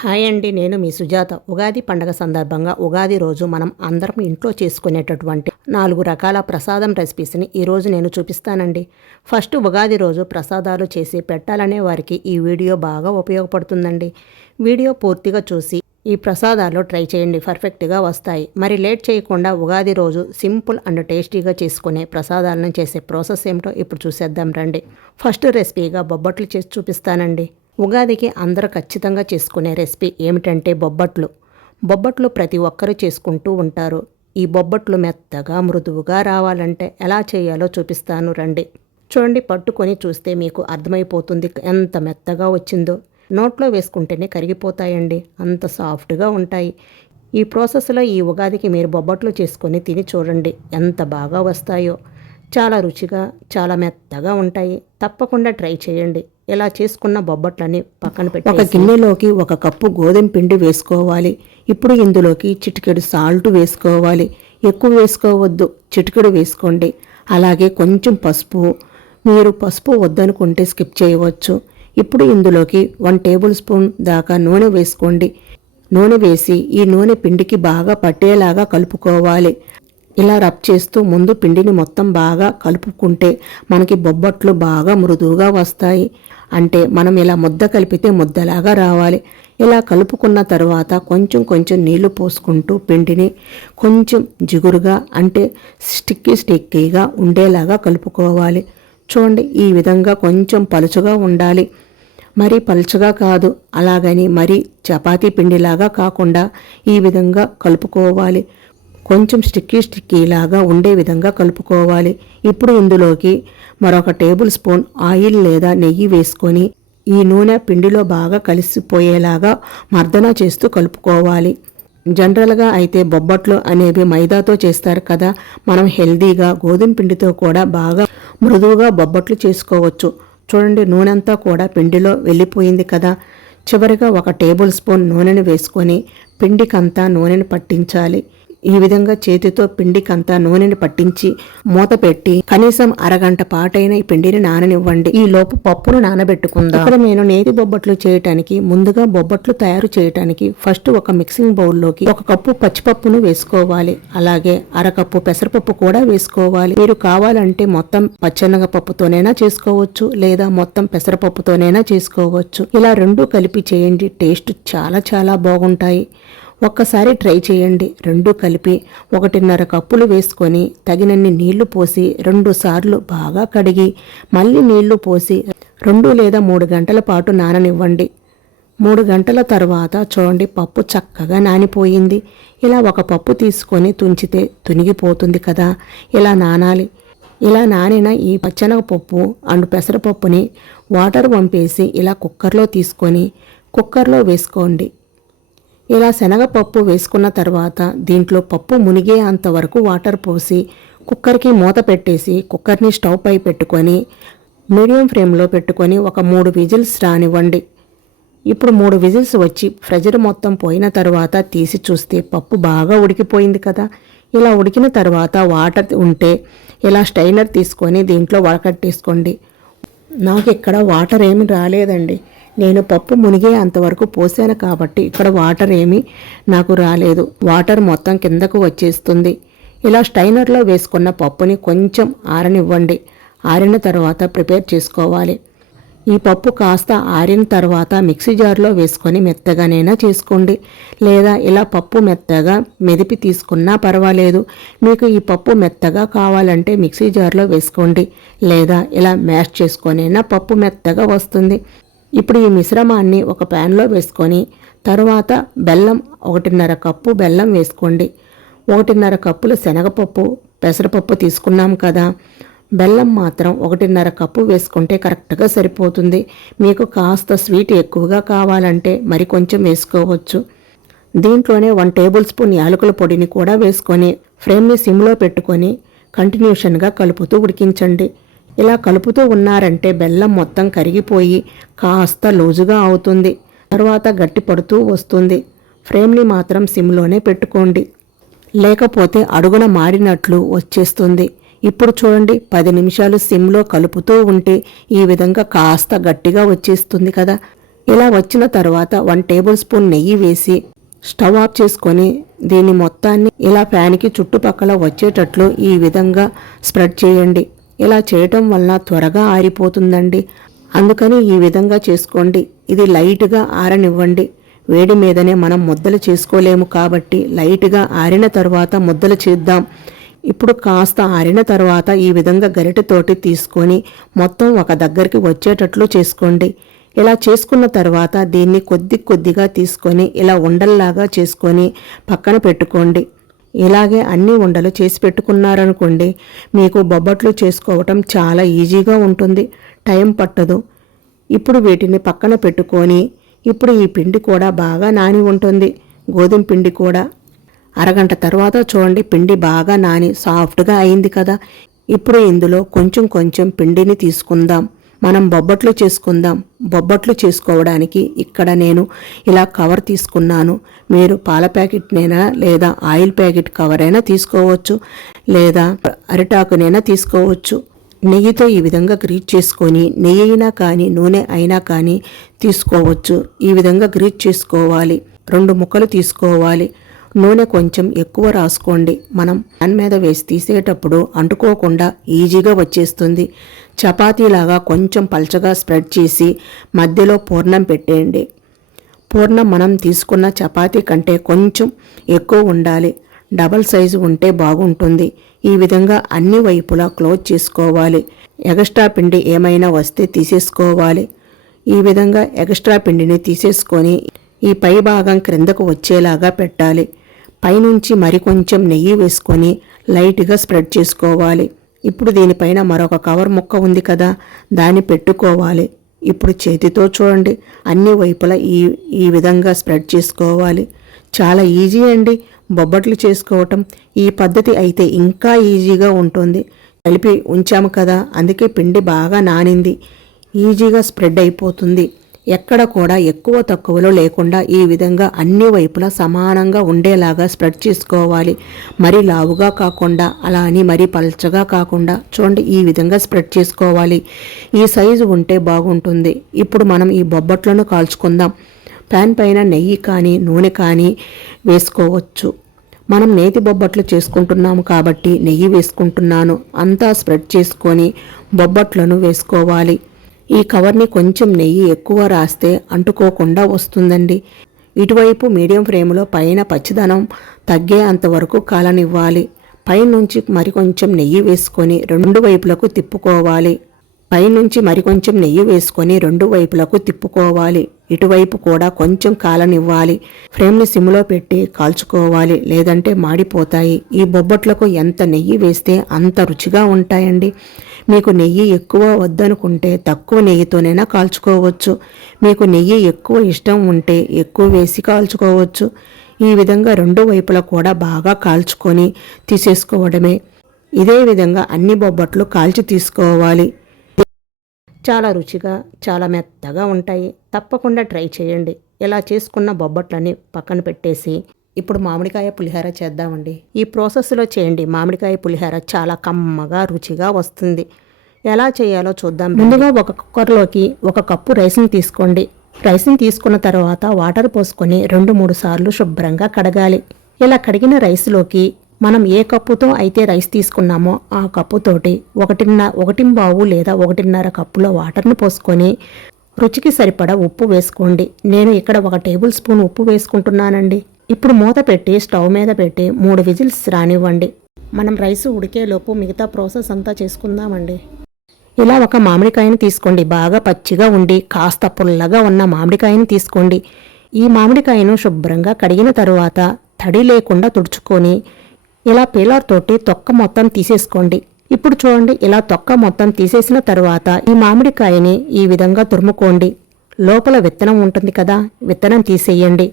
Hi అండి నేను మీ సుజాత. ఉగాది పండగ సందర్భంగా ఉగాది రోజు మనం అందరం ఇంట్లో చేసుకునేటటువంటి నాలుగు రకాల ప్రసాదం రెసిపీస్ని ఈరోజు నేను చూపిస్తానండి. ఫస్ట్ ఉగాది రోజు ప్రసాదాలు చేసి పెట్టాలనే వారికి ఈ వీడియో బాగా ఉపయోగపడుతుందండి. వీడియో పూర్తిగా చూసి ఈ ప్రసాదాలు ట్రై చేయండి పర్ఫెక్ట్గా వస్తాయి. మరి లేట్ చేయకుండా ఉగాది రోజు సింపుల్ అండ్ టేస్టీగా చేసుకునే ప్రసాదాలను చేసే ప్రాసెస్ ఏమిటో ఇప్పుడు చూసేద్దాం రండి. ఫస్ట్ రెసిపీగా బొబ్బట్లు చేసి చూపిస్తానండి. ఉగాదికి అందరూ ఖచ్చితంగా చేసుకునే రెసిపీ ఏమిటంటే బొబ్బట్లు. బొబ్బట్లు ప్రతి ఒక్కరూ చేసుకుంటూ ఉంటారు. ఈ బొబ్బట్లు మెత్తగా మృదువుగా రావాలంటే ఎలా చేయాలో చూపిస్తాను రండి. చూడండి పట్టుకొని చూస్తే మీకు అర్థమైపోతుంది ఎంత మెత్తగా వచ్చిందో. నోట్లో వేసుకుంటేనే కరిగిపోతాయండి. అంత సాఫ్ట్గా ఉంటాయి. ఈ ప్రాసెస్లో ఈ ఉగాదికి మీరు బొబ్బట్లు చేసుకొని తిని చూడండి ఎంత బాగా వస్తాయో. చాలా రుచిగా చాలా మెత్తగా ఉంటాయి. తప్పకుండా ట్రై చేయండి. ఇలా చేసుకున్న బొబ్బట్లని పక్కన పెట్టి ఒక గిన్నెలోకి ఒక కప్పు గోధుమ పిండి వేసుకోవాలి. ఇప్పుడు ఇందులోకి చిటికెడు సాల్ట్ వేసుకోవాలి. ఎక్కువ వేసుకోవద్దు. చిటికెడు వేసుకోండి. అలాగే కొంచెం పసుపు. మీరు పసుపు వద్దనుకుంటే స్కిప్ చేయవచ్చు. ఇప్పుడు ఇందులోకి వన్ టేబుల్ స్పూన్ దాకా నూనె వేసుకోండి. నూనె వేసి ఈ నూనె పిండికి బాగా పట్టేలాగా కలుపుకోవాలి. ఇలా రబ్ చేస్తూ ముందు పిండిని మొత్తం బాగా కలుపుకుంటే మనకి బొబ్బట్లు బాగా మృదువుగా వస్తాయి. అంటే మనం ఇలా ముద్ద కలిపితే ముద్దలాగా రావాలి. ఇలా కలుపుకున్న తర్వాత కొంచెం కొంచెం నీళ్ళు పోసుకుంటూ పిండిని కొంచెం జిగురుగా అంటే స్టిక్కీ స్టిక్కీగా ఉండేలాగా కలుపుకోవాలి. చూడండి ఈ విధంగా కొంచెం పలుచగా ఉండాలి. మరీ పలుచగా కాదు అలాగని మరీ చపాతీ పిండిలాగా కాకుండా ఈ విధంగా కలుపుకోవాలి. కొంచెం స్టిక్కీ స్టిక్కీలాగా ఉండే విధంగా కలుపుకోవాలి. ఇప్పుడు ఇందులోకి మరొక టేబుల్ స్పూన్ ఆయిల్ లేదా నెయ్యి వేసుకొని ఈ నూనె పిండిలో బాగా కలిసిపోయేలాగా మర్దన చేస్తూ కలుపుకోవాలి. జనరల్గా అయితే బొబ్బట్లు అనేవి మైదాతో చేస్తారు కదా. మనం హెల్దీగా గోధుమ పిండితో కూడా బాగా మృదువుగా బొబ్బట్లు చేసుకోవచ్చు. చూడండి నూనెంతా కూడా పిండిలో వెళ్ళిపోయింది కదా. చివరిగా ఒక టేబుల్ స్పూన్ నూనెను వేసుకొని పిండికంతా నూనెను పట్టించాలి. ఈ విధంగా చేతితో పిండికంతా నూనెని పట్టించి మూత పెట్టి కనీసం అరగంట పాటైన ఈ పిండిని నాననివ్వండి. ఈ లోపు పప్పును నానబెట్టుకుందాం. ఇక్కడ నేను నేతి బొబ్బట్లు చేయటానికి ముందుగా బొబ్బట్లు తయారు చేయటానికి ఫస్ట్ ఒక మిక్సింగ్ బౌల్లోకి ఒక కప్పు పచ్చిపప్పును వేసుకోవాలి. అలాగే అరకప్పు పెసరపప్పు కూడా వేసుకోవాలి. మీరు కావాలంటే మొత్తం పచ్చనగ పప్పుతోనైనా చేసుకోవచ్చు లేదా మొత్తం పెసరపప్పుతోనైనా చేసుకోవచ్చు. ఇలా రెండు కలిపి చేయండి. టేస్ట్ చాలా చాలా బాగుంటాయి. ఒక్కసారి ట్రై చేయండి. రెండు కలిపి ఒకటిన్నర కప్పులు వేసుకొని తగినన్ని నీళ్ళు పోసి రెండు సార్లు బాగా కడిగి మళ్ళీ నీళ్ళు పోసి రెండు లేదా మూడు గంటల పాటు నాననివ్వండి. మూడు గంటల తర్వాత చూడండి పప్పు చక్కగా నానిపోయింది. ఇలా ఒక పప్పు తీసుకొని తుంచితే తునిగిపోతుంది కదా. ఇలా నానాలి. ఇలా నానిన ఈ పచ్చనగపప్పు అండ్ పెసరపప్పుని వాటర్ పంపేసి ఇలా కుక్కర్లో తీసుకొని కుక్కర్లో వేసుకోండి. ఇలా శనగపప్పు వేసుకున్న తర్వాత దీంట్లో పప్పు మునిగే అంతవరకు వాటర్ పోసి కుక్కర్కి మూత పెట్టేసి కుక్కర్ని స్టవ్ పై పెట్టుకొని మీడియం ఫ్లేమ్లో పెట్టుకొని ఒక మూడు విజిల్స్ రానివ్వండి. ఇప్పుడు మూడు విజిల్స్ వచ్చి ప్రెజర్ మొత్తం పోయిన తర్వాత తీసి చూస్తే పప్పు బాగా ఉడికిపోయింది కదా. ఇలా ఉడికిన తర్వాత వాటర్ ఉంటే ఇలా స్టైనర్ తీసుకొని దీంట్లో వడకట్టేసుకోండి. నాకు ఇక్కడ వాటర్ ఏమి రాలేదండి. నేను పప్పు మునిగే అంతవరకు పోసాను కాబట్టి ఇక్కడ వాటర్ ఏమీ నాకు రాలేదు. వాటర్ మొత్తం కిందకు వచ్చేస్తుంది. ఇలా స్టైనర్లో వేసుకున్న పప్పుని కొంచెం ఆరనివ్వండి. ఆరిన తర్వాత ప్రిపేర్ చేసుకోవాలి. ఈ పప్పు కాస్త ఆరిన తర్వాత మిక్సీ జార్లో వేసుకొని మెత్తగానైనా చేసుకోండి. లేదా ఇలా పప్పు మెత్తగా మెదిపి తీసుకున్నా పర్వాలేదు. మీకు ఈ పప్పు మెత్తగా కావాలంటే మిక్సీ జార్లో వేసుకోండి. లేదా ఇలా మ్యాష్ చేసుకొనైనా పప్పు మెత్తగా వస్తుంది. ఇప్పుడు ఈ మిశ్రమాన్ని ఒక ప్యాన్లో వేసుకొని తరువాత బెల్లం ఒకటిన్నర కప్పు బెల్లం వేసుకోండి. ఒకటిన్నర కప్పులు శనగపప్పు పెసరపప్పు తీసుకున్నాం కదా. బెల్లం మాత్రం ఒకటిన్నర కప్పు వేసుకుంటే కరెక్ట్గా సరిపోతుంది. మీకు కాస్త స్వీట్ ఎక్కువగా కావాలంటే మరి కొంచెం వేసుకోవచ్చు. దీంట్లోనే వన్ టేబుల్ స్పూన్ యాలకుల పొడిని కూడా వేసుకొని ఫ్రేమ్ని సిమ్లో పెట్టుకొని కంటిన్యూషన్గా కలుపుతూ ఉడికించండి. ఇలా కలుపుతూ ఉన్నారంటే బెల్లం మొత్తం కరిగిపోయి కాస్త లోజుగా అవుతుంది. తర్వాత గట్టి పడుతూ వస్తుంది. ఫ్రేమ్ని మాత్రం సిమ్లోనే పెట్టుకోండి. లేకపోతే అడుగున మారినట్లు వచ్చేస్తుంది. ఇప్పుడు చూడండి పది నిమిషాలు సిమ్లో కలుపుతూ ఉంటే ఈ విధంగా కాస్త గట్టిగా వచ్చేస్తుంది కదా. ఇలా వచ్చిన తర్వాత వన్ టేబుల్ స్పూన్ నెయ్యి వేసి స్టవ్ ఆఫ్ చేసుకొని దీని మొత్తాన్ని ఇలా ఫ్యాన్కి చుట్టుపక్కల వచ్చేటట్లు ఈ విధంగా స్ప్రెడ్ చేయండి. ఇలా చేయటం వలన త్వరగా ఆరిపోతుందండి. అందుకని ఈ విధంగా చేసుకోండి. ఇది లైట్గా ఆరనివ్వండి. వేడి మీదనే మనం ముద్దలు చేసుకోలేము కాబట్టి లైట్గా ఆరిన తర్వాత ముద్దలు చేద్దాం. ఇప్పుడు కాస్త ఆరిన తర్వాత ఈ విధంగా గరిటెతోటి తీసుకొని మొత్తం ఒక దగ్గరికి వచ్చేటట్లు చేసుకోండి. ఇలా చేసుకున్న తర్వాత దీన్ని కొద్ది కొద్దిగా తీసుకొని ఇలా ఉండల్లాగా చేసుకొని పక్కన పెట్టుకోండి. ఇలాగే అన్ని ఉండలు చేసి పెట్టుకున్నారనుకోండి మీకు బొబ్బట్లు చేసుకోవటం చాలా ఈజీగా ఉంటుంది. టైం పట్టదు. ఇప్పుడు వీటిని పక్కన పెట్టుకొని ఇప్పుడు ఈ పిండి కూడా బాగా నాని ఉంటుంది. గోధుమ పిండి కూడా. అరగంట తర్వాత చూడండి పిండి బాగా నాని సాఫ్ట్గా అయింది కదా. ఇప్పుడు ఇందులో కొంచెం కొంచెం పిండిని తీసుకుందాం. మనం బొబ్బట్లు చేసుకుందాం. బొబ్బట్లు చేసుకోవడానికి ఇక్కడ నేను ఇలా కవర్ తీసుకున్నాను. మీరు పాల ప్యాకెట్నైనా లేదా ఆయిల్ ప్యాకెట్ కవర్ అయినా తీసుకోవచ్చు లేదా అరిటాకునైనా తీసుకోవచ్చు. నెయ్యితో ఈ విధంగా గ్రీజ్ చేసుకొని నెయ్యి అయినా కానీ నూనె అయినా కానీ తీసుకోవచ్చు. ఈ విధంగా గ్రీజ్ చేసుకోవాలి. రెండు ముక్కలు తీసుకోవాలి. నూనె కొంచెం ఎక్కువ రాసుకోండి. మనం పాన్ మీద వేసి తీసేటప్పుడు అంటుకోకుండా ఈజీగా వచ్చేస్తుంది. చపాతీలాగా కొంచెం పల్చగా స్ప్రెడ్ చేసి మధ్యలో పూర్ణం పెట్టేయండి. పూర్ణం మనం తీసుకున్న చపాతీ కంటే కొంచెం ఎక్కువ ఉండాలి. డబల్ సైజు ఉంటే బాగుంటుంది. ఈ విధంగా అన్ని వైపులా క్లోజ్ చేసుకోవాలి. ఎగస్ట్రా పిండి ఏమైనా వస్తే తీసేసుకోవాలి. ఈ విధంగా ఎగస్ట్రా పిండిని తీసేసుకొని ఈ పై భాగం క్రిందకు వచ్చేలాగా పెట్టాలి. పైనుంచి మరికొంచెం నెయ్యి వేసుకొని లైట్గా స్ప్రెడ్ చేసుకోవాలి. ఇప్పుడు దీనిపైన మరొక కవర్ ముక్క ఉంది కదా దాన్ని పెట్టుకోవాలి. ఇప్పుడు చేతితో చూడండి అన్ని వైపులా ఈ ఈ విధంగా స్ప్రెడ్ చేసుకోవాలి. చాలా ఈజీ అండి బొబ్బట్లు చేసుకోవటం. ఈ పద్ధతి అయితే ఇంకా ఈజీగా ఉంటుంది. కలిపి ఉంచాము కదా అందుకే పిండి బాగా నానింది. ఈజీగా స్ప్రెడ్ అయిపోతుంది. ఎక్కడ కూడా ఎక్కువ తక్కువలో లేకుండా ఈ విధంగా అన్ని వైపులా సమానంగా ఉండేలాగా స్ప్రెడ్ చేసుకోవాలి. మరి లావుగా కాకుండా అలా అని మరీ పల్చగా కాకుండా చూడండి ఈ విధంగా స్ప్రెడ్ చేసుకోవాలి. ఈ సైజు ఉంటే బాగుంటుంది. ఇప్పుడు మనం ఈ బొబ్బట్లను కాల్చుకుందాం. ప్యాన్ పైన నెయ్యి కానీ నూనె కానీ వేసుకోవచ్చు. మనం నేతి బొబ్బట్లు చేసుకుంటున్నాము కాబట్టి నెయ్యి వేసుకుంటున్నాను. అంతా స్ప్రెడ్ చేసుకొని బొబ్బట్లను వేసుకోవాలి. ఈ కవర్ని కొంచెం నెయ్యి ఎక్కువ రాస్తే అంటుకోకుండా వస్తుందండి. ఇటువైపు మీడియం ఫ్లేమ్లో పైన పచ్చిదనం తగ్గే అంతవరకు కాలనివ్వాలి. పైనుంచి మరికొంచెం నెయ్యి వేసుకొని రెండు వైపులకు తిప్పుకోవాలి. పైనుంచి మరికొంచెం నెయ్యి వేసుకొని రెండు వైపులకు తిప్పుకోవాలి. ఇటువైపు కూడా కొంచెం కాలనివ్వాలి. ఫ్రేమ్ని సిమ్లో పెట్టి కాల్చుకోవాలి. లేదంటే మాడిపోతాయి. ఈ బొబ్బట్లకు ఎంత నెయ్యి వేస్తే అంత రుచిగా ఉంటాయండి. మీకు నెయ్యి ఎక్కువ వద్దనుకుంటే తక్కువ నెయ్యితోనైనా కాల్చుకోవచ్చు. మీకు నెయ్యి ఎక్కువ ఇష్టం ఉంటే ఎక్కువ వేసి కాల్చుకోవచ్చు. ఈ విధంగా రెండు వైపులా కూడా బాగా కాల్చుకొని తీసేసుకోవడమే. ఇదే విధంగా అన్ని బొబ్బట్లు కాల్చి తీసుకోవాలి. చాలా రుచిగా చాలా మెత్తగా ఉంటాయి. తప్పకుండా ట్రై చేయండి. ఇలా చేసుకున్న బొబ్బట్లని పక్కన పెట్టేసి ఇప్పుడు మామిడికాయ పులిహోర చేద్దామండి. ఈ ప్రాసెస్లో చేయండి. మామిడికాయ పులిహోర చాలా కమ్మగా రుచిగా వస్తుంది. ఎలా చేయాలో చూద్దాం ముందుగా ఒక కుక్కర్లోకి ఒక కప్పు రైస్ని తీసుకోండి. రైస్ని తీసుకున్న తర్వాత వాటర్ పోసుకొని రెండు మూడు సార్లు శుభ్రంగా కడగాలి. ఇలా కడిగిన రైస్లోకి మనం ఏ కప్పుతో అయితే రైస్ తీసుకున్నామో ఆ కప్పుతోటి ఒకటిన్న ఒకటింబావు లేదా ఒకటిన్నర కప్పులో వాటర్ని పోసుకొని రుచికి సరిపడా ఉప్పు వేసుకోండి. నేను ఇక్కడ ఒక టేబుల్ స్పూన్ ఉప్పు వేసుకుంటున్నానండి. ఇప్పుడు మూత పెట్టి స్టవ్ మీద పెట్టి మూడు విజిల్స్ రానివ్వండి. మనం రైస్ ఉడికేలోపు మిగతా ప్రాసెస్ అంతా చేసుకుందామండి. ఇలా ఒక మామిడికాయని తీసుకోండి. బాగా పచ్చిగా ఉండి కాస్త పుల్లగా ఉన్న మామిడికాయని తీసుకోండి. ఈ మామిడికాయను శుభ్రంగా కడిగిన తరువాత తడి లేకుండా తుడుచుకొని ఇలా పీలర్ తోటి తొక్క మొత్తం తీసేసుకోండి. ఇప్పుడు చూడండి ఇలా తొక్క మొత్తం తీసేసిన తరువాత ఈ మామిడికాయని ఈ విధంగా తురుముకోండి. లోపల విత్తనం ఉంటుంది కదా విత్తనం తీసేయండి.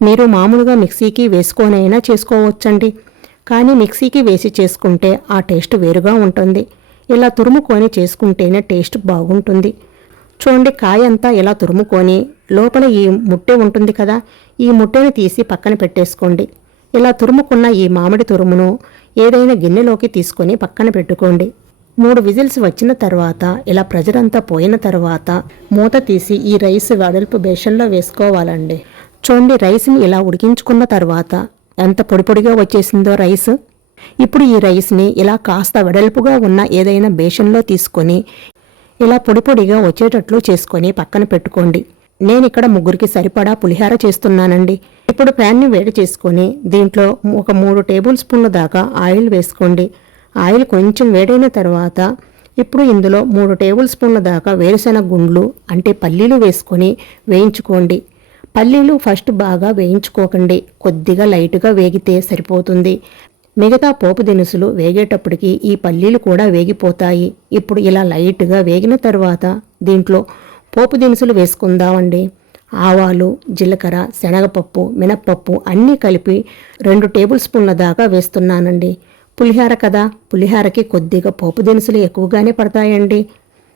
మీరు మామూలుగా మిక్సీకి వేసుకొనైనా చేసుకోవచ్చండి. కానీ మిక్సీకి వేసి చేసుకుంటే ఆ టేస్ట్ వేరుగా ఉంటుంది. ఇలా తురుముకొని చేసుకుంటేనే టేస్ట్ బాగుంటుంది. చూడండి కాయ అంతా ఇలా తురుముకొని లోపల ఈ ముట్టె ఉంటుంది కదా ఈ ముట్టెని తీసి పక్కన పెట్టేసుకోండి. ఇలా తురుముకున్న ఈ మామిడి తురుమును ఏదైనా గిన్నెలోకి తీసుకొని పక్కన పెట్టుకోండి. మూడు విజిల్స్ వచ్చిన తర్వాత ఇలా ప్రెజర్ అంతా పోయిన తర్వాత మూత తీసి ఈ రైస్ వెడల్పు బేషన్లో వేసుకోవాలండి. చూడండి రైస్ని ఇలా ఉడికించుకున్న తర్వాత ఎంత పొడి పొడిగా వచ్చేసిందో రైస్. ఇప్పుడు ఈ రైస్ని ఇలా కాస్త వెడల్పుగా ఉన్న ఏదైనా బేషన్లో తీసుకొని ఇలా పొడి పొడిగా వచ్చేటట్లు చేసుకొని పక్కన పెట్టుకోండి. నేను ఇక్కడ ముగ్గురికి సరిపడా పులిహార చేస్తున్నానండి. ఇప్పుడు ప్యాన్ని వేడి చేసుకొని దీంట్లో ఒక మూడు టేబుల్ స్పూన్ల దాకా ఆయిల్ వేసుకోండి. ఆయిల్ కొంచెం వేడైన తర్వాత ఇప్పుడు ఇందులో మూడు టేబుల్ స్పూన్ల దాకా వేరుశెనగ గుండ్లు అంటే పల్లీలు వేసుకొని వేయించుకోండి. పల్లీలు ఫస్ట్ బాగా వేయించుకోకండి. కొద్దిగా లైట్గా వేగితే సరిపోతుంది. మిగతా పోపు దినుసులు వేగేటప్పటికి ఈ పల్లీలు కూడా వేగిపోతాయి. ఇప్పుడు ఇలా లైట్గా వేగిన తర్వాత దీంట్లో పోపు దినుసులు వేసుకుందామండి. ఆవాలు జీలకర్ర శనగపప్పు మినప్పప్పు అన్నీ కలిపి రెండు టేబుల్ స్పూన్ల దాకా వేస్తున్నానండి. పులిహార కదా పులిహారకి కొద్దిగా పోపు దినుసులు ఎక్కువగానే పడతాయండి.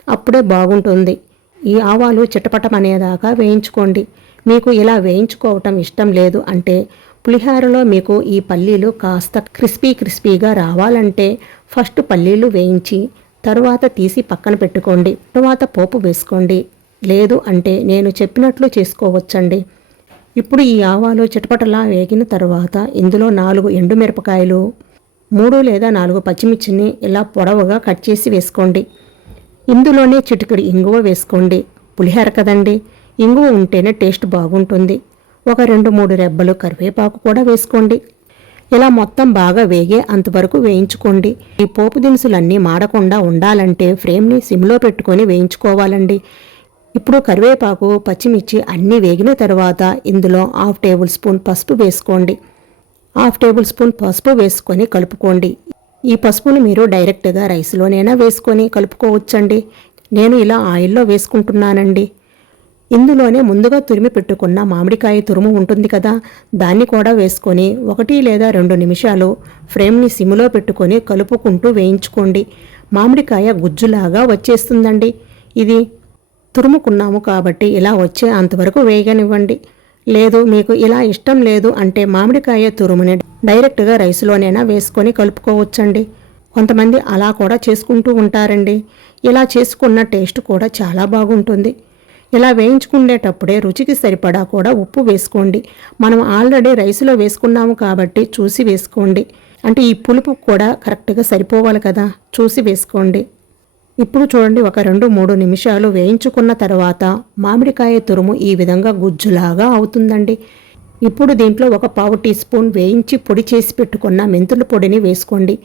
అప్పుడే బాగుంటుంది. ఈ ఆవాలు చిటపటమనేదాకా వేయించుకోండి. మీకు ఇలా వేయించుకోవటం ఇష్టం లేదు అంటే పులిహారలో మీకు ఈ పల్లీలు కాస్త క్రిస్పీ క్రిస్పీగా రావాలంటే ఫస్ట్ పల్లీలు వేయించి తరువాత తీసి పక్కన పెట్టుకోండి. తరువాత పోపు వేసుకోండి. లేదు అంటే నేను చెప్పినట్లు చేసుకోవచ్చండి. ఇప్పుడు ఈ ఆవాలు చిటపటలా వేగిన తర్వాత ఇందులో నాలుగు ఎండుమిరపకాయలు మూడు లేదా నాలుగు పచ్చిమిర్చిని ఇలా పొడవుగా కట్ చేసి వేసుకోండి. ఇందులోనే చిటికెడు ఇంగువ వేసుకోండి. పులిహోర కదండి. ఇంగువ ఉంటేనే టేస్ట్ బాగుంటుంది. ఒక రెండు మూడు రెబ్బలు కరివేపాకు కూడా వేసుకోండి. ఇలా మొత్తం బాగా వేగే అంతవరకు వేయించుకోండి. ఈ పోపు దినుసులన్నీ మాడకుండా ఉండాలంటే ఫ్రేమ్ని సిమ్లో పెట్టుకొని వేయించుకోవాలండి. ఇప్పుడు కరివేపాకు పచ్చిమిర్చి అన్నీ వేగిన తర్వాత ఇందులో హాఫ్ టేబుల్ స్పూన్ పసుపు వేసుకోండి. హాఫ్ టేబుల్ స్పూన్ పసుపు వేసుకొని కలుపుకోండి. ఈ పసుపును మీరు డైరెక్ట్గా రైస్లోనైనా వేసుకొని కలుపుకోవచ్చండి. నేను ఇలా ఆయిల్లో వేసుకుంటున్నానండి. ఇందులోనే ముందుగా తురిమి పెట్టుకున్న మామిడికాయ తురుము ఉంటుంది కదా దాన్ని కూడా వేసుకొని ఒకటి లేదా రెండు నిమిషాలు ఫ్రేమ్ని సిమ్లో పెట్టుకొని కలుపుకుంటూ వేయించుకోండి. మామిడికాయ గుజ్జులాగా వచ్చేస్తుందండి. ఇది తురుముకున్నాము కాబట్టి ఇలా వచ్చే అంతవరకు వేయనివ్వండి. లేదు మీకు ఇలా ఇష్టం లేదు అంటే మామిడికాయ తురుముని డైరెక్ట్గా రైస్లోనైనా వేసుకొని కలుపుకోవచ్చండి. కొంతమంది అలా కూడా చేసుకుంటూ ఉంటారండి. ఇలా చేసుకున్న టేస్ట్ కూడా చాలా బాగుంటుంది. ఇలా వేయించుకునేటప్పుడే రుచికి సరిపడా కూడా ఉప్పు వేసుకోండి. మనం ఆల్రెడీ రైస్లో వేసుకున్నాము కాబట్టి చూసి వేసుకోండి. అంటే ఈ పులుపు కూడా కరెక్ట్గా సరిపోవాలి కదా? చూసి వేసుకోండి. ఇప్పుడు చూడండి ఒక రెండు మూడు నిమిషాలు వేయించుకున్న తర్వాత మామిడికాయ తురుము ఈ విధంగా గుజ్జులాగా అవుతుందండి. ఇప్పుడు దీంట్లో ఒక పావు టీ స్పూన్ వేయించి పొడి చేసి పెట్టుకున్న మెంతుల పొడిని వేసుకోండి.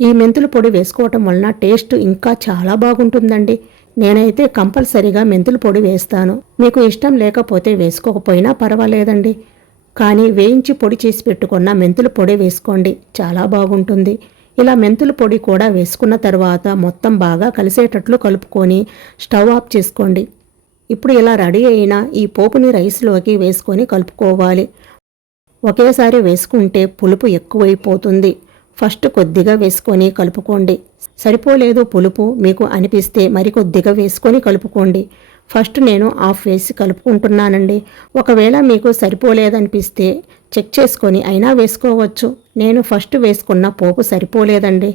ఈ మెంతుల పొడి వేసుకోవటం వలన టేస్ట్ ఇంకా చాలా బాగుంటుందండి. నేనైతే కంపల్సరీగా మెంతుల పొడి వేస్తాను. మీకు ఇష్టం లేకపోతే వేసుకోకపోయినా పర్వాలేదండి. కానీ వేయించి పొడి చేసి పెట్టుకున్న మెంతుల పొడి వేసుకోండి. చాలా బాగుంటుంది. ఇలా మెంతుల పొడి కూడా వేసుకున్న తర్వాత మొత్తం బాగా కలిసేటట్లు కలుపుకొని స్టవ్ ఆఫ్ చేసుకోండి. ఇప్పుడు ఇలా రెడీ అయిన ఈ పోపుని రైస్లోకి వేసుకొని కలుపుకోవాలి. ఒకేసారి వేసుకుంటే పులుపు ఎక్కువైపోతుంది. ఫస్ట్ కొద్దిగా వేసుకొని కలుపుకోండి. సరిపోలేదు పులుపు మీకు అనిపిస్తే మరికొద్దిగా వేసుకొని కలుపుకోండి. ఫస్ట్ నేను ఆఫ్ వేసి కలుపుకుంటున్నానండి. ఒకవేళ మీకు సరిపోలేదనిపిస్తే చెక్ చేసుకొని అయినా వేసుకోవచ్చు. నేను ఫస్ట్ వేసుకున్న పోపు సరిపోలేదండి.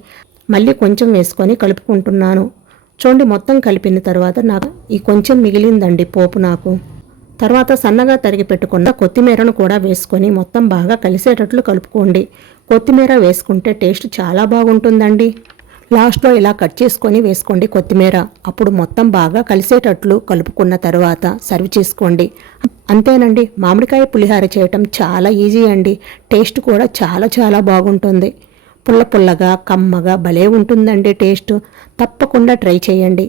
మళ్ళీ కొంచెం వేసుకొని కలుపుకుంటున్నాను. చూడండి మొత్తం కలిపిన తర్వాత నాకు ఈ కొంచెం మిగిలిందండి పోపు నాకు. తర్వాత సన్నగా తరిగి పెట్టుకున్న కొత్తిమీరను కూడా వేసుకొని మొత్తం బాగా కలిసేటట్లు కలుపుకోండి. కొత్తిమీర వేసుకుంటే టేస్ట్ చాలా బాగుంటుందండి. లాస్ట్లో ఇలా కట్ చేసుకొని వేసుకోండి కొత్తిమీర. అప్పుడు మొత్తం బాగా కలిసేటట్లు కలుపుకున్న తర్వాత సర్వ్ చేసుకోండి. అంతేనండి మామిడికాయ పులిహార చేయటం చాలా ఈజీ అండి. టేస్ట్ కూడా చాలా చాలా బాగుంటుంది. పుల్ల పుల్లగా కమ్మగా భలే ఉంటుందండి టేస్ట్. తప్పకుండా ట్రై చేయండి.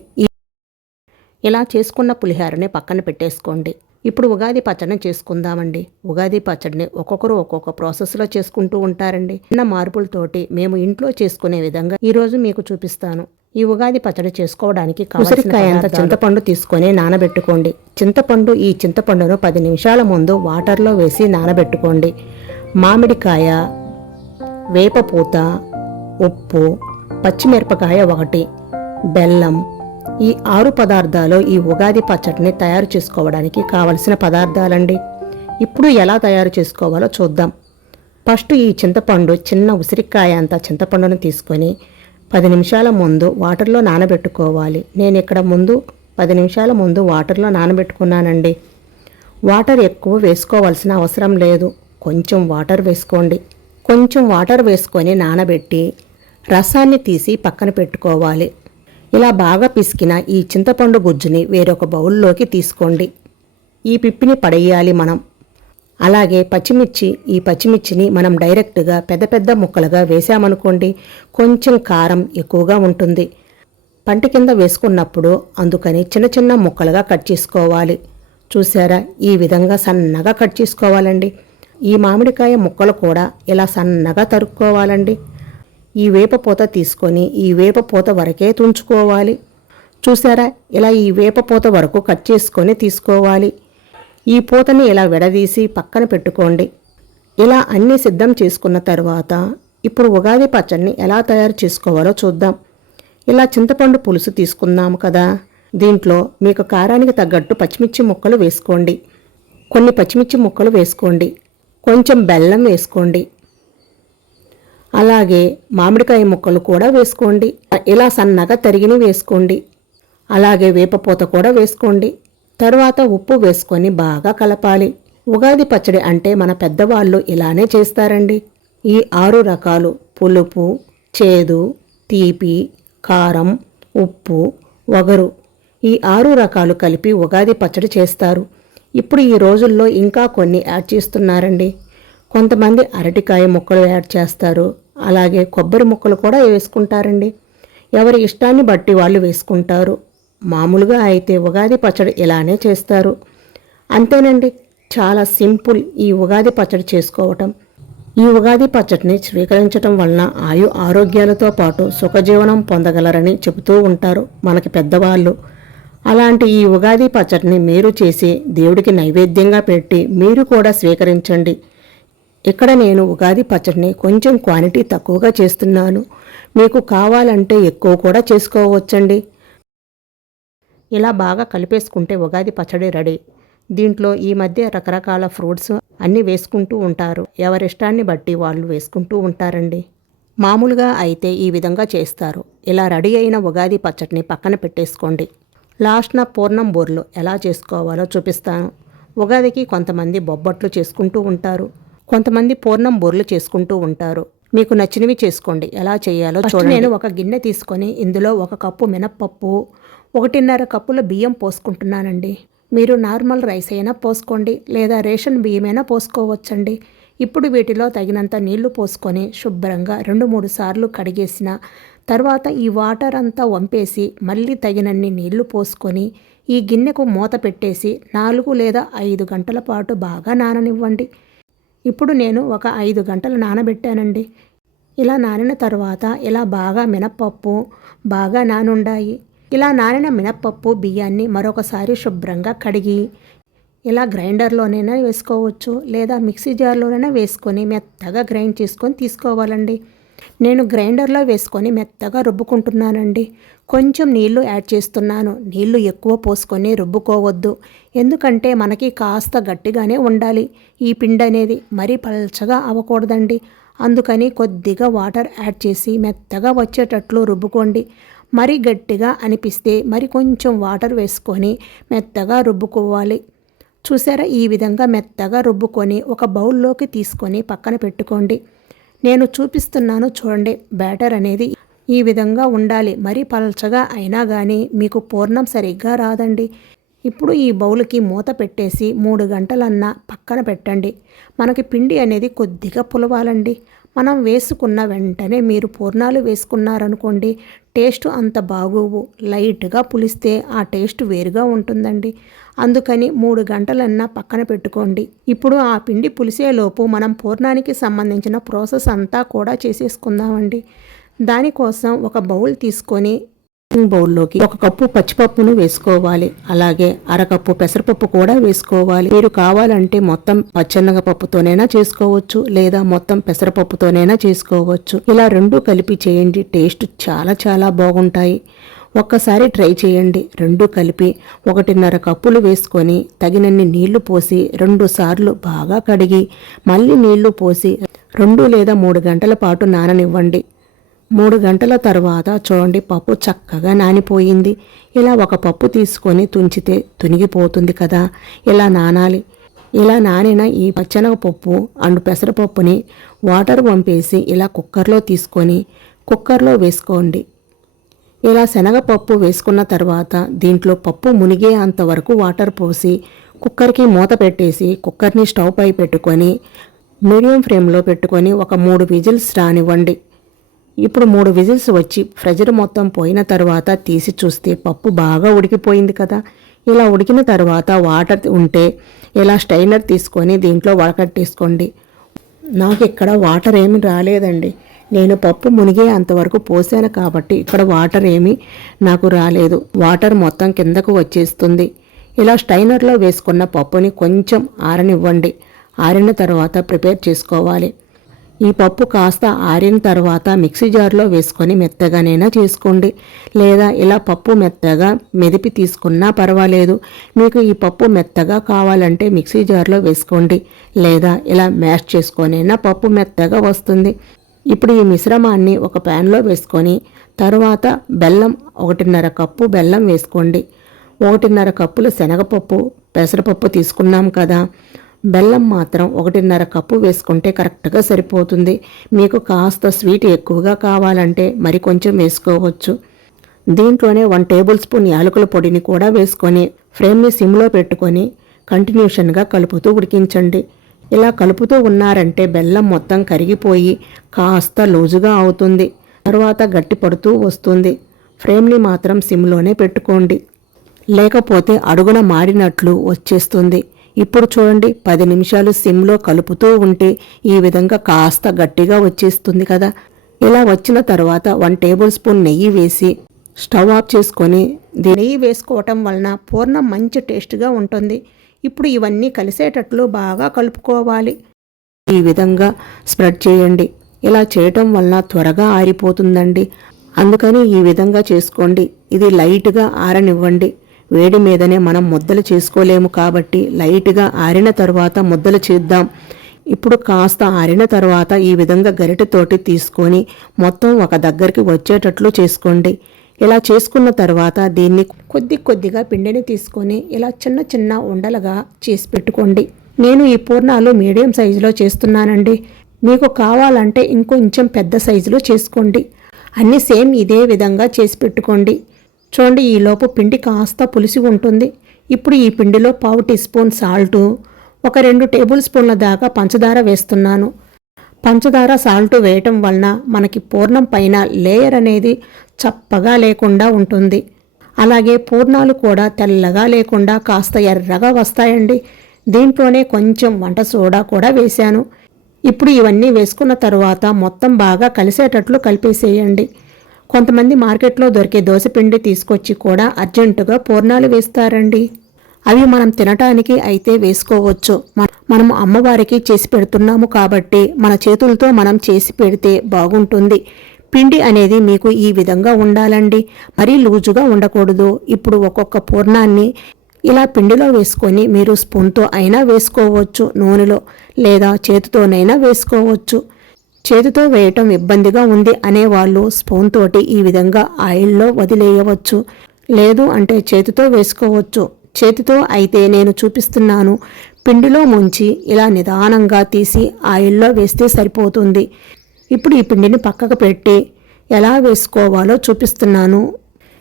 ఇలా చేసుకున్న పులిహారని పక్కన పెట్టేసుకోండి. ఇప్పుడు ఉగాది పచ్చడిని చేసుకుందామండి. ఉగాది పచ్చడిని ఒక్కొక్కరు ఒక్కొక్క ప్రాసెస్లో చేసుకుంటూ ఉంటారండి. చిన్న మార్పులతోటి మేము ఇంట్లో చేసుకునే విధంగా ఈరోజు మీకు చూపిస్తాను. ఈ ఉగాది పచ్చడి చేసుకోవడానికి ఉసిరికాయ అంత చింతపండు తీసుకొని నానబెట్టుకోండి. చింతపండు ఈ చింతపండును పది నిమిషాల ముందు వాటర్లో వేసి నానబెట్టుకోండి. మామిడికాయ వేపపూత ఉప్పు పచ్చిమిరపకాయ ఒకటి బెల్లం ఈ ఆరు పదార్థాలు ఈ ఉగాది పచ్చడిని తయారు చేసుకోవడానికి కావలసిన పదార్థాలండి. ఇప్పుడు ఎలా తయారు చేసుకోవాలో చూద్దాం. ఫస్ట్ ఈ చింతపండు చిన్న ఉసిరికాయ అంత చింతపండును తీసుకొని పది నిమిషాల ముందు వాటర్లో నానబెట్టుకోవాలి. నేను ఇక్కడ ముందు పది నిమిషాల ముందు వాటర్లో నానబెట్టుకున్నానండి. వాటర్ ఎక్కువ వేసుకోవాల్సిన అవసరం లేదు. కొంచెం వాటర్ వేసుకోండి. కొంచెం వాటర్ వేసుకొని నానబెట్టి రసాన్ని తీసి పక్కన పెట్టుకోవాలి. ఇలా బాగా పిసికిన ఈ చింతపండు గుజ్జుని వేరొక బౌల్లోకి తీసుకోండి. ఈ పిప్పిని పడేయాలి మనం. అలాగే పచ్చిమిర్చి ఈ పచ్చిమిర్చిని మనం డైరెక్ట్గా పెద్ద పెద్ద ముక్కలుగా వేసామనుకోండి కొంచెం కారం ఎక్కువగా ఉంటుంది. పంట కింద వేసుకున్నప్పుడు అందుకని చిన్న చిన్న ముక్కలుగా కట్ చేసుకోవాలి. చూసారా? ఈ విధంగా సన్నగా కట్ చేసుకోవాలండి. ఈ మామిడికాయ ముక్కలు కూడా ఇలా సన్నగా తరుక్కోవాలండి. ఈ వేపపూత తీసుకొని ఈ వేపపూత వరకే తుంచుకోవాలి. చూసారా ఇలా ఈ వేపపూత వరకు కట్ చేసుకొని తీసుకోవాలి. ఈ పూతని ఇలా విడదీసి పక్కన పెట్టుకోండి. ఇలా అన్నీ సిద్ధం చేసుకున్న తర్వాత ఇప్పుడు ఉగాది పచ్చడిని ఎలా తయారు చేసుకోవాలో చూద్దాం. ఇలా చింతపండు పులుసు తీసుకుందాము కదా. దీంట్లో మీకు కారానికి తగ్గట్టు పచ్చిమిర్చి ముక్కలు వేసుకోండి. కొన్ని పచ్చిమిర్చి ముక్కలు వేసుకోండి. కొంచెం బెల్లం వేసుకోండి. అలాగే మామిడికాయ ముక్కలు కూడా వేసుకోండి. ఇలా సన్నగా తరిగిని వేసుకోండి. అలాగే వేపపూత కూడా వేసుకోండి. తర్వాత ఉప్పు వేసుకొని బాగా కలపాలి. ఉగాది పచ్చడి అంటే మన పెద్దవాళ్ళు ఇలానే చేస్తారండి. ఈ ఆరు రకాలు పులుపు చేదు తీపి కారం ఉప్పు వగరు ఈ ఆరు రకాలు కలిపి ఉగాది పచ్చడి చేస్తారు. ఇప్పుడు ఈ రోజుల్లో ఇంకా కొన్ని యాడ్ చేస్తున్నారండి. కొంతమంది అరటికాయ ముక్కలు యాడ్ చేస్తారు. అలాగే కొబ్బరి ముక్కలు కూడా వేసుకుంటారండి. ఎవరి ఇష్టాన్ని బట్టి వాళ్ళు వేసుకుంటారు. మామూలుగా అయితే ఉగాది పచ్చడి ఇలానే చేస్తారు. అంతేనండి చాలా సింపుల్ ఈ ఉగాది పచ్చడి చేసుకోవటం. ఈ ఉగాది పచ్చడిని స్వీకరించటం వలన ఆయు ఆరోగ్యాలతో పాటు సుఖజీవనం పొందగలరని చెబుతూ ఉంటారు మనకి పెద్దవాళ్ళు. అలాంటి ఈ ఉగాది పచ్చడిని మీరు చేసి దేవుడికి నైవేద్యంగా పెట్టి మీరు కూడా స్వీకరించండి. ఇక్కడ నేను ఉగాది పచ్చడిని కొంచెం క్వాంటిటీ తక్కువగా చేస్తున్నాను. మీకు కావాలంటే ఎక్కువ కూడా చేసుకోవచ్చండి. ఇలా బాగా కలిపేసుకుంటే ఉగాది పచ్చడి రెడీ. దీంట్లో ఈ మధ్య రకరకాల ఫ్రూట్స్ అన్నీ వేసుకుంటూ ఉంటారు. ఎవరిష్టాన్ని బట్టి వాళ్ళు వేసుకుంటూ ఉంటారండి. మామూలుగా అయితే ఈ విధంగా చేస్తారు. ఇలా రెడీ అయిన ఉగాది పచ్చడిని పక్కన పెట్టేసుకోండి. లాస్ట్న పూర్ణం బూర్లు ఎలా చేసుకోవాలో చూపిస్తాను. ఉగాదికి కొంతమంది బొబ్బట్లు చేసుకుంటూ ఉంటారు. కొంతమంది పూర్ణం బూర్లు చేసుకుంటూ ఉంటారు. మీకు నచ్చినవి చేసుకోండి. ఎలా చేయాలో చూడండి. నేను ఒక గిన్నె తీసుకొని ఇందులో ఒక కప్పు మినప్పప్పు ఒకటిన్నర కప్పుల బియ్యం పోసుకుంటున్నానండి. మీరు నార్మల్ రైస్ అయినా పోసుకోండి లేదా రేషన్ బియ్యమైనా పోసుకోవచ్చండి. ఇప్పుడు వీటిలో తగినంత నీళ్ళు పోసుకొని శుభ్రంగా రెండు మూడు సార్లు కడిగేసిన తర్వాత ఈ వాటర్ అంతా వంపేసి మళ్ళీ తగినన్ని నీళ్ళు పోసుకొని ఈ గిన్నెకు మూత పెట్టేసి నాలుగు లేదా ఐదు గంటల పాటు బాగా నాననివ్వండి. ఇప్పుడు నేను ఒక ఐదు గంటలు నానబెట్టానండి. ఇలా నానిన తర్వాత ఇలా బాగా మినప్పప్పు బాగా నానుండాయి. ఇలా నానిన మినప్పప్పు బియ్యాన్ని మరొకసారి శుభ్రంగా కడిగి ఇలా గ్రైండర్లోనైనా వేసుకోవచ్చు లేదా మిక్సీ జార్లోనైనా వేసుకొని మెత్తగా గ్రైండ్ చేసుకొని తీసుకోవాలండి. నేను గ్రైండర్లో వేసుకొని మెత్తగా రుబ్బుకుంటున్నానండి. కొంచెం నీళ్ళు యాడ్ చేస్తున్నాను. నీళ్ళు ఎక్కువ పోసుకొని రుబ్బుకోవద్దు. ఎందుకంటే మనకి కాస్త గట్టిగానే ఉండాలి ఈ పిండి అనేది. మరీ పల్చగా అవ్వకూడదండి. అందుకని కొద్దిగా వాటర్ యాడ్ చేసి మెత్తగా వచ్చేటట్లు రుబ్బుకోండి. మరీ గట్టిగా అనిపిస్తే మరి కొంచెం వాటర్ వేసుకొని మెత్తగా రుబ్బుకోవాలి. చూసారా? ఈ విధంగా మెత్తగా రుబ్బుకొని ఒక బౌల్లోకి తీసుకొని పక్కన పెట్టుకోండి. నేను చూపిస్తున్నాను చూడండి బ్యాటర్ అనేది ఈ విధంగా ఉండాలి. మరి పలచగా అయినా కానీ మీకు పూర్ణం సరిగ్గా రాదండి. ఇప్పుడు ఈ బౌల్కి మూత పెట్టేసి మూడు గంటలన్నా పక్కన పెట్టండి. మనకి పిండి అనేది కొద్దిగా పులవాలండి. మనం వేసుకున్న వెంటనే మీరు పూర్ణాలు వేసుకున్నారనుకోండి టేస్ట్ అంత బాగోవు. లైట్గా పులిస్తే ఆ టేస్ట్ వేరుగా ఉంటుందండి. అందుకని మూడు గంటలన్నా పక్కన పెట్టుకోండి. ఇప్పుడు ఆ పిండి పులిసేలోపు మనం పూర్ణానికి సంబంధించిన ప్రాసెస్ అంతా కూడా చేసేసుకుందామండి. దానికోసం ఒక బౌల్ తీసుకొని బౌల్లోకి ఒక కప్పు పచ్చిపప్పును వేసుకోవాలి. అలాగే అరకప్పు పెసరపప్పు కూడా వేసుకోవాలి. మీరు కావాలంటే మొత్తం పచ్చనగ పప్పుతోనైనా చేసుకోవచ్చు లేదా మొత్తం పెసరపప్పుతోనైనా చేసుకోవచ్చు. ఇలా రెండు కలిపి చేయండి. టేస్ట్ చాలా చాలా బాగుంటాయి. ఒక్కసారి ట్రై చేయండి. రెండు కలిపి ఒకటిన్నర కప్పులు వేసుకొని తగినన్ని నీళ్ళు పోసి రెండు సార్లు బాగా కడిగి మళ్ళీ నీళ్ళు పోసి రెండు లేదా మూడు గంటల పాటు నాననివ్వండి. మూడు గంటల తర్వాత చూడండి పప్పు చక్కగా నానిపోయింది. ఇలా ఒక పప్పు తీసుకొని తుంచితే తునిగిపోతుంది కదా ఇలా నానాలి? ఇలా నానిన ఈ పచ్చనగపప్పు అండ్ పెసరపప్పుని వాటర్ పంపేసి ఇలా కుక్కర్లో తీసుకొని కుక్కర్లో వేసుకోండి. ఇలా శనగపప్పు వేసుకున్న తర్వాత దీంట్లో పప్పు మునిగే అంతవరకు వాటర్ పోసి కుక్కర్కి మూత పెట్టేసి కుక్కర్ని స్టవ్ పై పెట్టుకొని మీడియం ఫ్లేమ్లో పెట్టుకొని ఒక మూడు విజిల్స్ రానివ్వండి. ఇప్పుడు మూడు విజిల్స్ వచ్చి ప్రెజర్ మొత్తం పోయిన తర్వాత తీసి చూస్తే పప్పు బాగా ఉడికిపోయింది కదా. ఇలా ఉడికిన తర్వాత వాటర్ ఉంటే ఇలా స్టైనర్ తీసుకొని దీంట్లో వడకట్టేసుకోండి నాకు ఇక్కడ వాటర్ ఏమి రాలేదండి. నేను పప్పు మునిగే అంతవరకు పోసాను కాబట్టి ఇక్కడ వాటర్ ఏమి నాకు రాలేదు. వాటర్ మొత్తం కిందకు వచ్చేస్తుంది. ఇలా స్టైనర్లో వేసుకున్న పప్పుని కొంచెం ఆరనివ్వండి. ఆరిన తర్వాత ప్రిపేర్ చేసుకోవాలి. ఈ పప్పు కాస్త ఆరిన తర్వాత మిక్సీ జార్లో వేసుకొని మెత్తగానైనా చేసుకోండి. లేదా ఇలా పప్పు మెత్తగా మెదిపి తీసుకున్నా పర్వాలేదు. మీకు ఈ పప్పు మెత్తగా కావాలంటే మిక్సీ జార్లో వేసుకోండి. లేదా ఇలా మ్యాష్ చేసుకొనైనా పప్పు మెత్తగా వస్తుంది. ఇప్పుడు ఈ మిశ్రమాన్ని ఒక ప్యాన్లో వేసుకొని తర్వాత బెల్లం ఒకటిన్నర కప్పు బెల్లం వేసుకోండి. ఒకటిన్నర కప్పులు శనగపప్పు పెసరపప్పు తీసుకున్నాం కదా. బెల్లం మాత్రం ఒకటిన్నర కప్పు వేసుకుంటే కరెక్ట్గా సరిపోతుంది. మీకు కాస్త స్వీట్ ఎక్కువగా కావాలంటే మరి కొంచెం వేసుకోవచ్చు. దీంట్లోనే వన్ టేబుల్ స్పూన్ యాలకుల పొడిని కూడా వేసుకొని ఫ్రేమ్ని సిమ్లో పెట్టుకొని కంటిన్యూషన్గా కలుపుతూ ఉడికించండి. ఇలా కలుపుతూ ఉన్నారంటే బెల్లం మొత్తం కరిగిపోయి కాస్త లూజుగా అవుతుంది. తర్వాత గట్టి పడుతూ వస్తుంది. ఫ్రేమ్ని మాత్రం సిమ్లోనే పెట్టుకోండి. లేకపోతే అడుగున మాడినట్లు వచ్చేస్తుంది. ఇప్పుడు చూడండి పది నిమిషాలు సిమ్లో కలుపుతూ ఉంటే ఈ విధంగా కాస్త గట్టిగా వచ్చేస్తుంది కదా. ఇలా వచ్చిన తర్వాత వన్ టేబుల్ స్పూన్ నెయ్యి వేసి స్టవ్ ఆఫ్ చేసుకొని నెయ్యి వేసుకోవటం వలన పూర్ణం మంచి టేస్ట్గా ఉంటుంది. ఇప్పుడు ఇవన్నీ కలిసేటట్లు బాగా కలుపుకోవాలి. ఈ విధంగా స్ప్రెడ్ చేయండి. ఇలా చేయటం వలన త్వరగా ఆరిపోతుందండి. అందుకని ఈ విధంగా చేసుకోండి. ఇది లైట్గా ఆరనివ్వండి. వేడి మీదనే మనం ముద్దలు చేసుకోలేము కాబట్టి లైట్గా ఆరిన తర్వాత ముద్దలు చేద్దాం. ఇప్పుడు కాస్త ఆరిన తర్వాత ఈ విధంగా గరిటెతోటి తీసుకొని మొత్తం ఒక దగ్గరికి వచ్చేటట్లు చేసుకోండి. ఇలా చేసుకున్న తర్వాత దీన్ని కొద్ది కొద్దిగా పిండిని తీసుకొని ఇలా చిన్న చిన్న ఉండలుగా చేసి పెట్టుకోండి. నేను ఈ పూర్ణాలు మీడియం సైజులో చేస్తున్నానండి. మీకు కావాలంటే ఇంకొంచెం పెద్ద సైజులో చేసుకోండి. అన్నీ సేమ్ ఇదే విధంగా చేసి పెట్టుకోండి. చూడండి ఈలోపు పిండి కాస్త పులిసి ఉంటుంది. ఇప్పుడు ఈ పిండిలో పావు టీ స్పూన్ సాల్టు ఒక రెండు టేబుల్ స్పూన్ల దాకా పంచదార వేస్తున్నాను. పంచదార సాల్ట్ వేయటం వలన మనకి పూర్ణం పైన లేయర్ అనేది చప్పగా లేకుండా ఉంటుంది. అలాగే పూర్ణాలు కూడా తెల్లగా లేకుండా కాస్త ఎర్రగా వస్తాయండి. దీంట్లోనే కొంచెం వంట సోడా కూడా వేశాను. ఇప్పుడు ఇవన్నీ వేసుకున్న తర్వాత మొత్తం బాగా కలిసేటట్లు కలిపేసేయండి. కొంతమంది మార్కెట్లో దొరికే దోశపిండి తీసుకొచ్చి కూడా అర్జెంటుగా పూర్ణాలు వేస్తారండి. అవి మనం తినటానికి అయితే వేసుకోవచ్చు. మనం అమ్మవారికి చేసి పెడుతున్నాము కాబట్టి మన చేతులతో మనం చేసి పెడితే బాగుంటుంది. పిండి అనేది మీకు ఈ విధంగా ఉండాలండి. మరీ లూజుగా ఉండకూడదు. ఇప్పుడు ఒక్కొక్క పూర్ణాన్ని ఇలా పిండిలో వేసుకొని మీరు స్పూన్తో అయినా వేసుకోవచ్చు. నూనెలో లేదా చేతితోనైనా వేసుకోవచ్చు. చేతితో వేయటం ఇబ్బందిగా ఉంది అనేవాళ్ళు స్పూన్ తోటి ఈ విధంగా ఆయిల్లో వదిలేయవచ్చు. లేదు అంటే చేతితో వేసుకోవచ్చు. చేతితో అయితే నేను చూపిస్తున్నాను. పిండిలో ముంచి ఇలా నిదానంగా తీసి ఆయిల్లో వేస్తే సరిపోతుంది. ఇప్పుడు ఈ పిండిని పక్కకు పెట్టి ఎలా వేసుకోవాలో చూపిస్తున్నాను.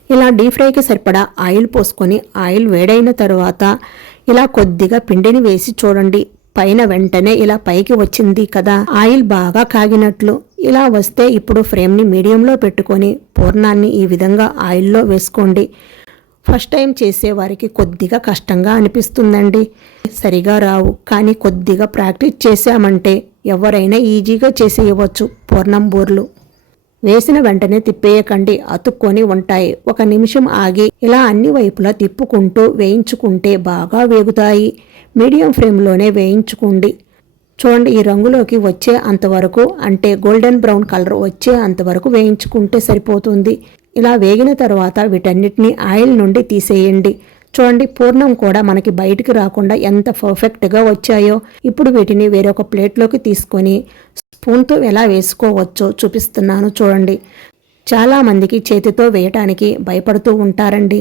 ఇలా డీప్ ఫ్రైకి సరిపడా ఆయిల్ పోసుకొని ఆయిల్ వేడైన తరువాత ఇలా కొద్దిగా పిండిని వేసి చూడండి. పైన వెంటనే ఇలా పైకి వచ్చింది కదా. ఆయిల్ బాగా కాగినట్లు. ఇలా వస్తే ఇప్పుడు ఫ్రేమ్ని మీడియంలో పెట్టుకొని పూర్ణాన్ని ఈ విధంగా ఆయిల్లో వేసుకోండి. ఫస్ట్ టైం చేసేవారికి కొద్దిగా కష్టంగా అనిపిస్తుందండి. సరిగా రావు. కానీ కొద్దిగా ప్రాక్టీస్ చేశామంటే ఎవరైనా ఈజీగా చేసేయవచ్చు పూర్ణం బూర్లు. వేసిన వెంటనే తిప్పేయకండి. అతుక్కొని ఉంటాయి. ఒక నిమిషం ఆగి ఇలా అన్ని వైపులా తిప్పుకుంటూ వేయించుకుంటే బాగా వేగుతాయి. మీడియం ఫ్లేమ్లోనే వేయించుకోండి. చూడండి ఈ రంగులోకి వచ్చే అంతవరకు అంటే గోల్డెన్ బ్రౌన్ కలర్ వచ్చే అంతవరకు వేయించుకుంటే సరిపోతుంది. ఇలా వేగిన తర్వాత వీటన్నిటిని ఆయిల్ నుండి తీసేయండి. చూడండి పూర్ణం కూడా మనకి బయటికి రాకుండా ఎంత పర్ఫెక్ట్గా వచ్చాయో. ఇప్పుడు వీటిని వేరొక ప్లేట్లోకి తీసుకొని స్పూన్తో ఎలా వేసుకోవచ్చో చూపిస్తున్నాను చూడండి. చాలామందికి చేతితో వేయటానికి భయపడుతూ ఉంటారండి.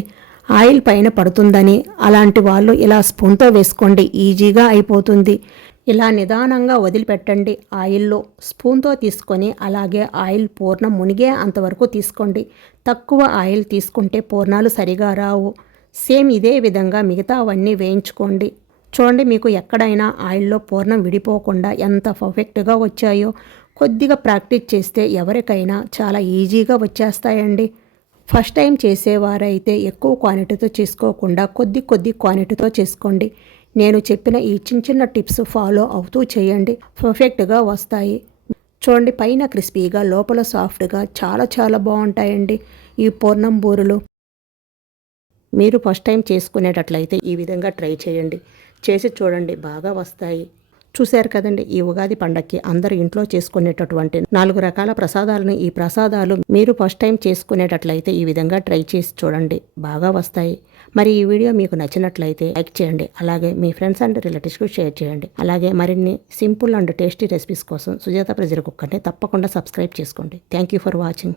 ఆయిల్ పైన పడుతుందని. అలాంటి వాళ్ళు ఇలా స్పూన్తో వేసుకోండి. ఈజీగా అయిపోతుంది. ఇలా నిదానంగా వదిలిపెట్టండి. ఆయిల్లో స్పూన్తో తీసుకొని అలాగే ఆయిల్ పూర్ణం మునిగే అంతవరకు తీసుకోండి. తక్కువ ఆయిల్ తీసుకుంటే పూర్ణాలు సరిగా రావు. సేమ్ ఇదే విధంగా మిగతావన్నీ వేయించుకోండి. చూడండి మీకు ఎక్కడైనా ఆయిల్లో పూర్ణం విడిపోకుండా ఎంత పర్ఫెక్ట్గా వచ్చాయో. కొద్దిగా ప్రాక్టీస్ చేస్తే ఎవరికైనా చాలా ఈజీగా వచ్చేస్తాయండి. ఫస్ట్ టైం చేసేవారైతే ఎక్కువ క్వాంటిటీతో చేసుకోకుండా కొద్ది కొద్ది క్వాంటిటీతో చేసుకోండి. నేను చెప్పిన ఈ చిన్న చిన్న టిప్స్ ఫాలో అవుతూ చేయండి. పర్ఫెక్ట్గా వస్తాయి. చూడండి పైన క్రిస్పీగా లోపల సాఫ్ట్గా చాలా చాలా బాగుంటాయండి ఈ పూర్ణం బూరెలు. మీరు ఫస్ట్ టైం చేసుకునేటట్లయితే ఈ విధంగా ట్రై చేయండి. చేసి చూడండి బాగా వస్తాయి. చూశారు కదండి ఈ ఉగాది పండక్కి అందరు ఇంట్లో చేసుకునేటటువంటి నాలుగు రకాల ప్రసాదాలను. ఈ ప్రసాదాలు మీరు ఫస్ట్ టైం చేసుకునేటట్లయితే ఈ విధంగా ట్రై చేసి చూడండి బాగా వస్తాయి. మరి ఈ వీడియో మీకు నచ్చినట్లయితే లైక్ చేయండి అలాగే మీ ఫ్రెండ్స్ అండ్ రిలేటివ్స్కు షేర్ చేయండి. అలాగే మరిన్ని సింపుల్ అండ్ టేస్టీ రెసిపీస్ కోసం సుజాత ప్రజల కుక్కర్ని తప్పకుండా సబ్స్క్రైబ్ చేసుకోండి. Thank you for watching.